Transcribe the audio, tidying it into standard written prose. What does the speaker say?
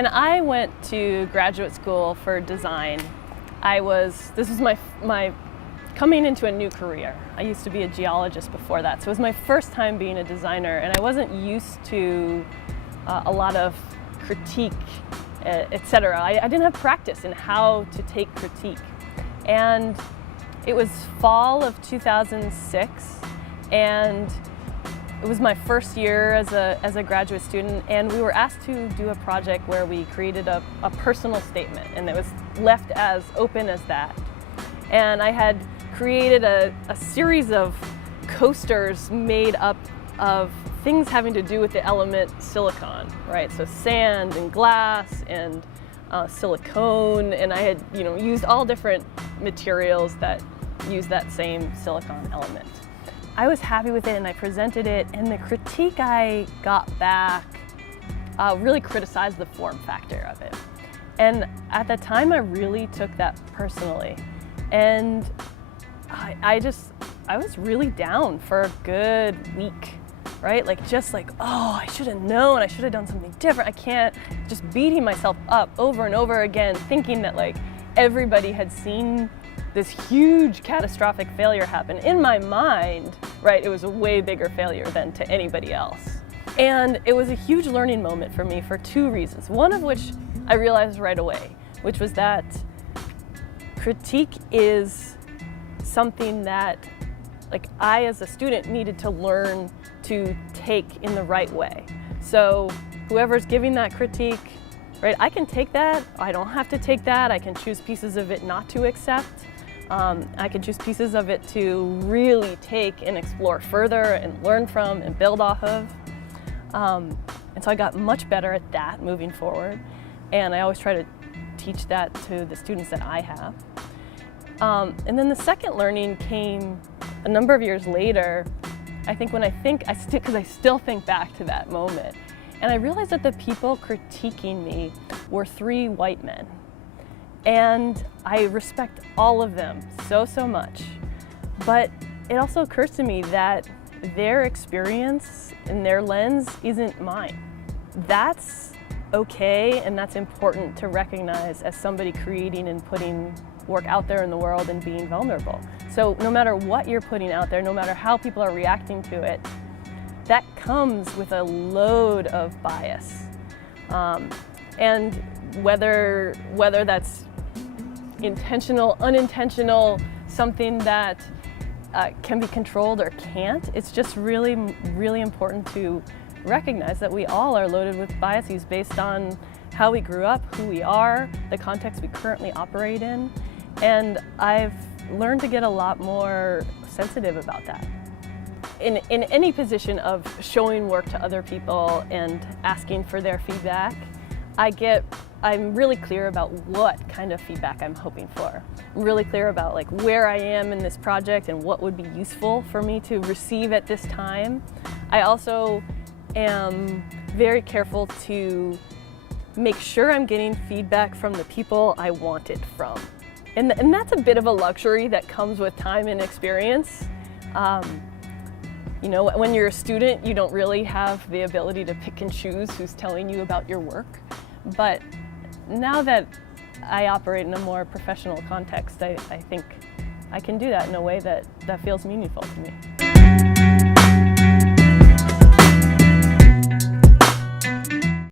When I went to graduate school for design, this was my coming into a new career. I used to be a geologist before that, so it was my first time being a designer, and I wasn't used to a lot of critique, etc. I didn't have practice in how to take critique. And it was fall of 2006, and it was my first year as a graduate student, and we were asked to do a project where we created a personal statement, and it was left as open as that. And I had created a series of coasters made up of things having to do with the element silicon, right? So sand and glass and silicone, and I had used all different materials that use that same silicon element. I was happy with it, and I presented it, and the critique I got back really criticized the form factor of it. And at the time, I really took that personally. And I was really down for a good week, right? Oh, I should have known, I should have done something different. I can't, just beating myself up over and over again, thinking that everybody had seen this huge catastrophic failure happen. In my mind, right, it was a way bigger failure than to anybody else. And it was a huge learning moment for me for two reasons. One of which I realized right away, which was that critique is something that I as a student needed to learn to take in the right way. So whoever's giving that critique, right, I can take that, I don't have to take that, I can choose pieces of it not to accept. I can choose pieces of it to really take and explore further and learn from and build off of. And so I got much better at that moving forward. And I always try to teach that to the students that I have. And then the second learning came a number of years later, I think because I still think back to that moment. And I realized that the people critiquing me were 3 white men. And I respect all of them so much. But it also occurs to me that their experience and their lens isn't mine. That's okay, and that's important to recognize as somebody creating and putting work out there in the world and being vulnerable. So no matter what you're putting out there, no matter how people are reacting to it, that comes with a load of bias. And whether that's intentional, unintentional, something that can be controlled or can't, it's just really, really important to recognize that we all are loaded with biases based on how we grew up, who we are, the context we currently operate in. And I've learned to get a lot more sensitive about that. In any position of showing work to other people and asking for their feedback, I'm really clear about what kind of feedback I'm hoping for. I'm really clear about where I am in this project and what would be useful for me to receive at this time. I also am very careful to make sure I'm getting feedback from the people I want it from. And that's a bit of a luxury that comes with time and experience. When you're a student, you don't really have the ability to pick and choose who's telling you about your work. But now that I operate in a more professional context, I think I can do that in a way that feels meaningful to me.